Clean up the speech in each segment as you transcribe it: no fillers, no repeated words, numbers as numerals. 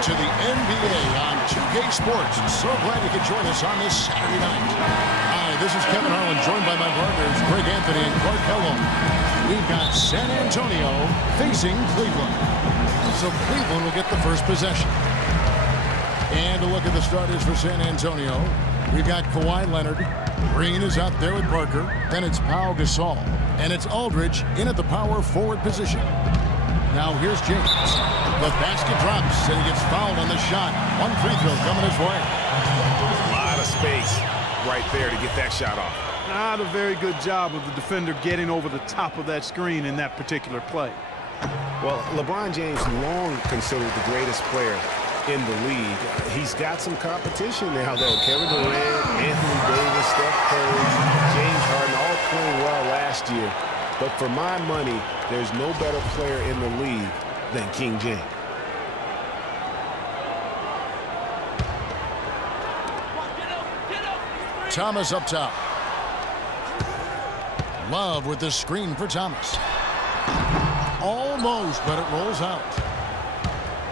to the NBA on 2K Sports. So glad you could join us on this Saturday night. Hi, this is Kevin Harlan, joined by my partners Greg Anthony and Clark Kellogg. We've got San Antonio facing Cleveland. So Cleveland will get the first possession. And a look at the starters for San Antonio. We've got Kawhi Leonard. Green is out there with Parker. Then it's Pau Gasol. And it's Aldridge in at the power forward position. Now here's James. The basket drops, and he gets fouled on the shot. One free throw coming his way. A lot of space right there to get that shot off. Not a very good job of the defender getting over the top of that screen in that particular play. Well, LeBron James long considered the greatest player in the league. He's got some competition now, though. Kevin Durant, Anthony Davis, Steph Curry, James Harden all playing well last year. But for my money, there's no better player in the league than King James. Thomas up top. Love with the screen for Thomas. Almost, but it rolls out.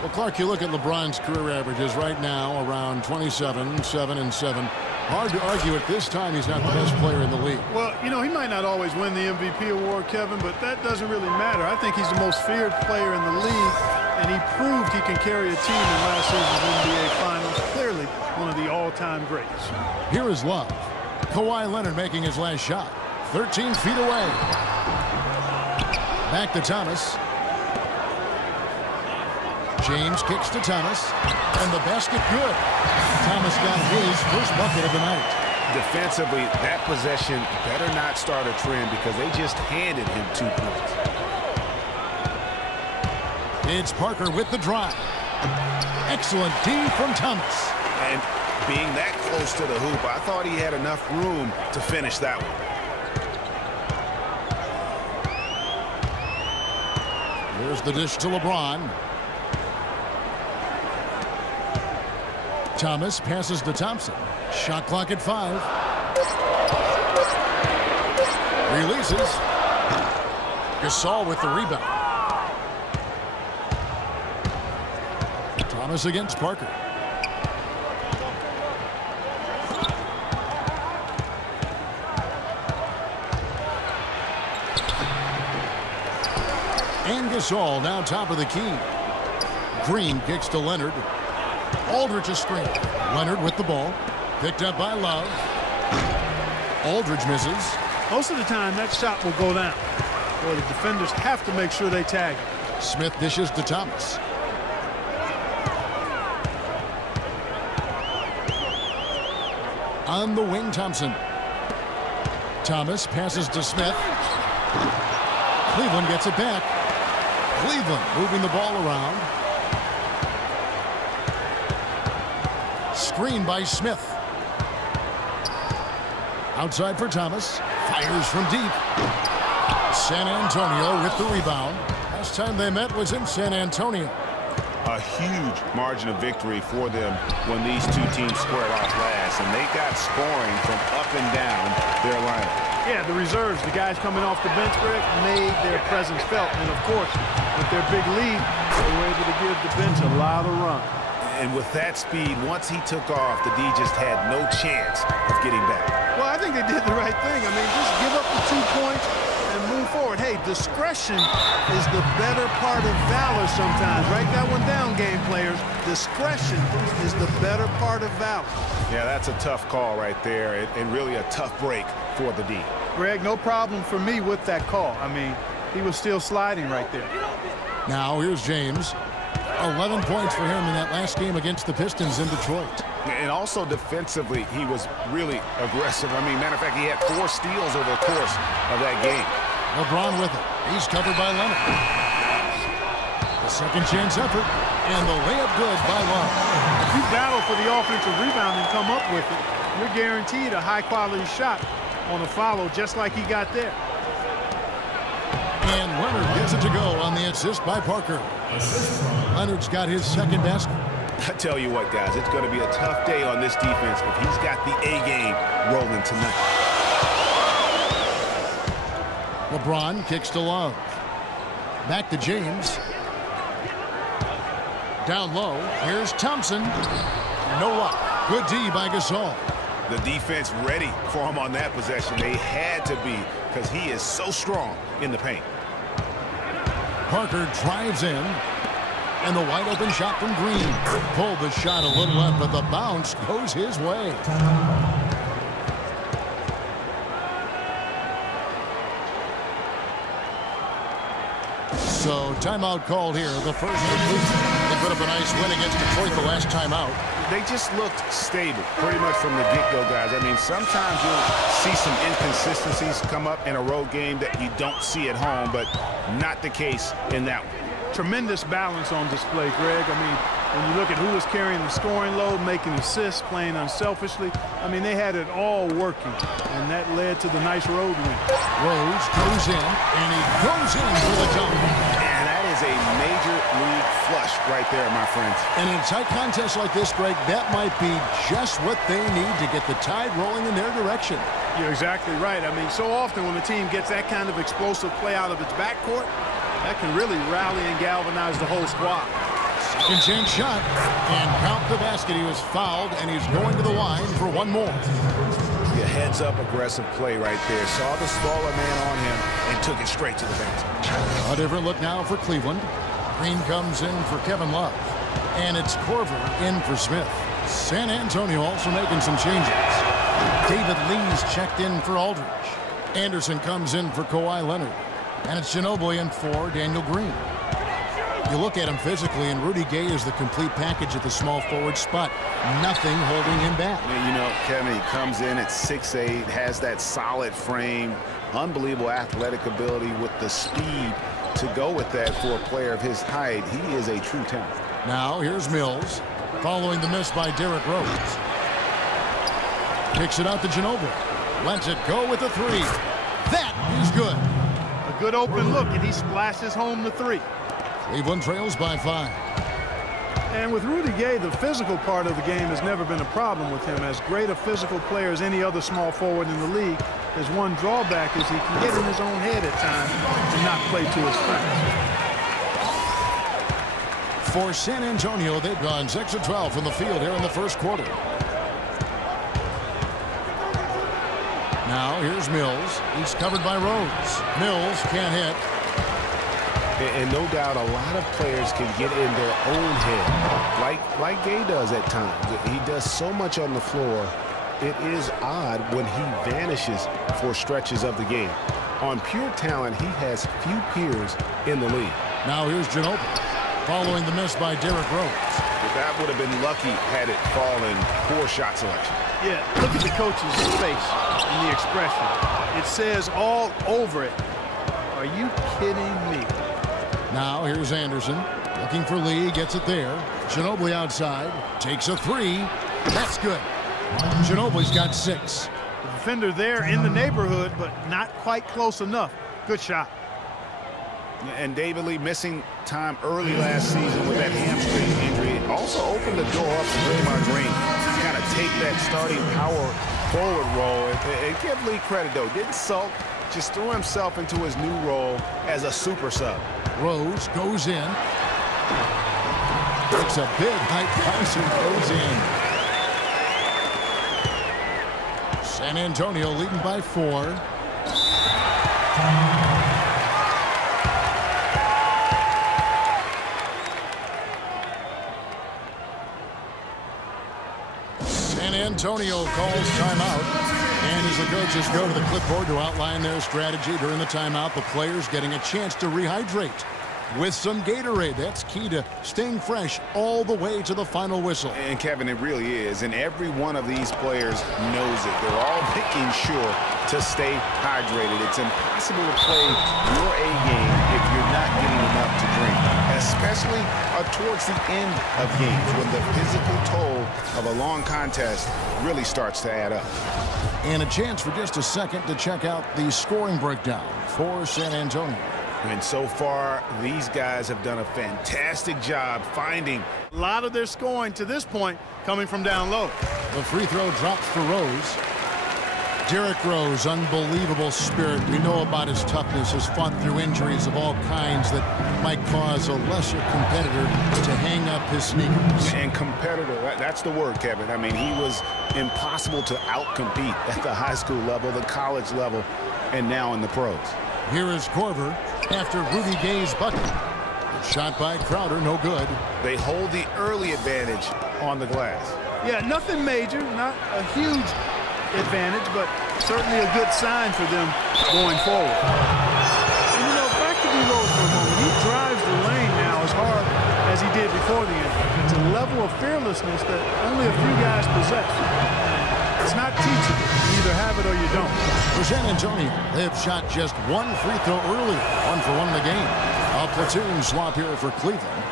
Well, Clark, you look at LeBron's career averages right now, around 27, 7 and 7. Hard to argue at this time he's not the best player in the league. Well, you know, he might not always win the MVP award, Kevin, but that doesn't really matter. I think he's the most feared player in the league, and he proved he can carry a team in last season's NBA Finals. Clearly one of the all-time greats. Here is Love. Kawhi Leonard making his last shot. 13 feet away. Back to Thomas. James kicks to Thomas, and the basket good. Thomas got his first bucket of the night. Defensively, that possession better not start a trend because they just handed him 2 points. It's Parker with the drive. Excellent D from Thomas. And being that close to the hoop, I thought he had enough room to finish that one. Here's the dish to LeBron. Thomas passes to Thompson. Shot clock at 5. Releases. Gasol with the rebound. Thomas against Parker. And Gasol now top of the key. Green kicks to Leonard. Aldridge a screen. Leonard with the ball. Picked up by Love. Aldridge misses. Most of the time, that shot will go down. Boy, the defenders have to make sure they tag it. Smith dishes to Thomas. On the wing, Thompson. Thomas passes to Smith. Cleveland gets it back. Cleveland moving the ball around. Screen by Smith. Outside for Thomas. Fires from deep. San Antonio with the rebound. Last time they met was in San Antonio. A huge margin of victory for them when these two teams squared off last, and they got scoring from up and down their lineup. Yeah, the reserves, the guys coming off the bench, Greg, made their presence felt. And, of course, with their big lead, they were able to give the bench a lot of run. And with that speed, once he took off, the D just had no chance of getting back. Well, I think they did the right thing. I mean, just give up the 2 points and move forward. Hey, discretion is the better part of valor sometimes. Write that one down, game players. Discretion is the better part of valor. Yeah, that's a tough call right there, and really a tough break for the D. Greg, no problem for me with that call. I mean, he was still sliding right there. Now here's James. 11 points for him in that last game against the Pistons in Detroit. And also defensively, he was really aggressive. I mean, matter of fact, he had 4 steals over the course of that game. LeBron with it. He's covered by Leonard. The second chance effort, and the layup good by Love. If you battle for the offensive rebound and come up with it, you're guaranteed a high-quality shot on a follow just like he got there. And Leonard gets it to go on the assist by Parker. Leonard's got his second basket. I tell you what, guys, it's going to be a tough day on this defense if he's got the A game rolling tonight. LeBron kicks to Love. Back to James. Down low, here's Thompson. No luck. Good D by Gasol. The defense ready for him on that possession. They had to be, because he is so strong in the paint. Parker drives in. And the wide open shot from Green. Pulled the shot a little up, but the bounce goes his way. So timeout called here. The first They put up a nice win against Detroit the last timeout. They just looked stable pretty much from the get-go, guys. I mean, sometimes you'll see some inconsistencies come up in a road game that you don't see at home, but not the case in that one. Tremendous balance on display, Greg. I mean, when you look at who was carrying the scoring load, making assists, playing unselfishly, I mean, they had it all working, and that led to the nice road win. Rose goes in, and he goes in for the jump. And that is a major league flush right there, my friends. And in a tight contest like this, Greg, that might be just what they need to get the tide rolling in their direction. You're exactly right. I mean, so often when the team gets that kind of explosive play out of its backcourt, that can really rally and galvanize the whole squad. Second chance shot, and count the basket. He was fouled, and he's going to the line for one more. Yeah, heads-up aggressive play right there. Saw the smaller man on him and took it straight to the basket. A different look now for Cleveland. Green comes in for Kevin Love, and it's Korver in for Smith. San Antonio also making some changes. David Lee's checked in for Aldridge. Anderson comes in for Kawhi Leonard. And it's Ginobili in for Daniel Green. You look at him physically, and Rudy Gay is the complete package at the small forward spot. Nothing holding him back. You know, Kevin, he comes in at 6'8", has that solid frame, unbelievable athletic ability with the speed to go with that for a player of his height. He is a true talent. Now here's Mills, following the miss by Derrick Rose. Kicks it out to Ginobili. Lets it go with a three. That is good. Good open look, and he splashes home the three. Cleveland trails by 5. And with Rudy Gay, the physical part of the game has never been a problem with him. As great a physical player as any other small forward in the league, his one drawback is he can get in his own head at times and not play to his strengths. For San Antonio, they've gone 6 of 12 from the field here in the first quarter. Now here's Mills. He's covered by Rose. Mills can't hit. And no doubt a lot of players can get in their own head, like Gay does at times. He does so much on the floor. It is odd when he vanishes for stretches of the game. On pure talent, he has few peers in the league. Now here's Ginobili, following the miss by Derrick Rose. That would have been lucky had it fallen. Poor shot selection. Yeah, look at the coach's face and the expression. It says all over it. Are you kidding me? Now here's Anderson, looking for Lee, gets it there. Ginobili outside, takes a three. That's good. Ginobili's got 6. The defender there in the neighborhood, but not quite close enough. Good shot. And David Lee missing time early last season with that hamstring injury. It also opened the door up to Draymond Green to kind of take that starting power forward role. And give Lee credit, though. Didn't sulk, just threw himself into his new role as a super sub. Rose goes in. Takes a big height pass and goes in. San Antonio leading by 4. San Antonio calls timeout. And as the coaches go to the clipboard to outline their strategy during the timeout, the players getting a chance to rehydrate with some Gatorade. That's key to staying fresh all the way to the final whistle. And Kevin, it really is. And every one of these players knows it. They're all making sure to stay hydrated. It's impossible to play your A game if you're not getting enough to drink, especially towards the end of games when the physical toll of a long contest really starts to add up. And a chance for just a second to check out the scoring breakdown for San Antonio. And so far, these guys have done a fantastic job finding a lot of their scoring to this point coming from down low. The free throw drops for Rose. Derrick Rose, unbelievable spirit. We know about his toughness, has fought through injuries of all kinds that might cause a lesser competitor to hang up his sneakers. And competitor, that's the word, Kevin. I mean, he was impossible to outcompete at the high school level, the college level, and now in the pros. Here is Korver after Rudy Gay's bucket. The shot by Crowder, no good. They hold the early advantage on the glass. Yeah, nothing major, not a huge advantage, but certainly a good sign for them going forward. And, you know, back to D-Rose for a moment. He drives the lane now as hard as he did before the injury. It's a level of fearlessness that only a few guys possess. It's not teachable. You either have it or you don't. For San Antonio, they have shot just one free throw earlier, 1 for 1 in the game. A platoon swap here for Cleveland.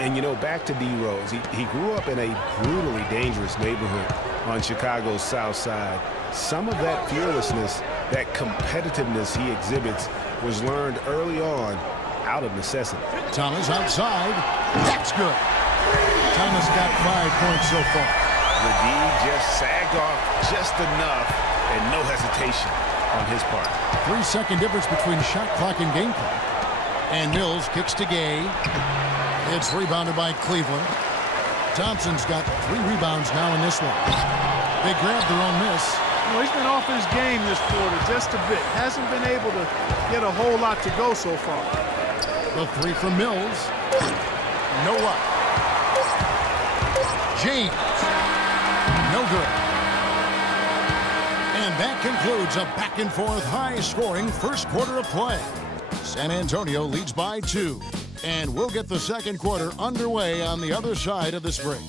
And, you know, back to D-Rose, he grew up in a brutally dangerous neighborhood on Chicago's South Side. Some of that fearlessness, that competitiveness he exhibits was learned early on out of necessity. Thomas outside. That's good. Thomas got 5 points so far. The D just sagged off just enough and no hesitation on his part. 3-second difference between shot clock and game clock. And Mills kicks to Gay. It's rebounded by Cleveland. Thompson's got 3 rebounds now in this one. They grabbed their own miss. Well, he's been off his game this quarter just a bit. Hasn't been able to get a whole lot to go so far. The 3 from Mills. No luck. James. No good. And that concludes a back-and-forth, high-scoring first quarter of play. San Antonio leads by 2. And we'll get the second quarter underway on the other side of this break.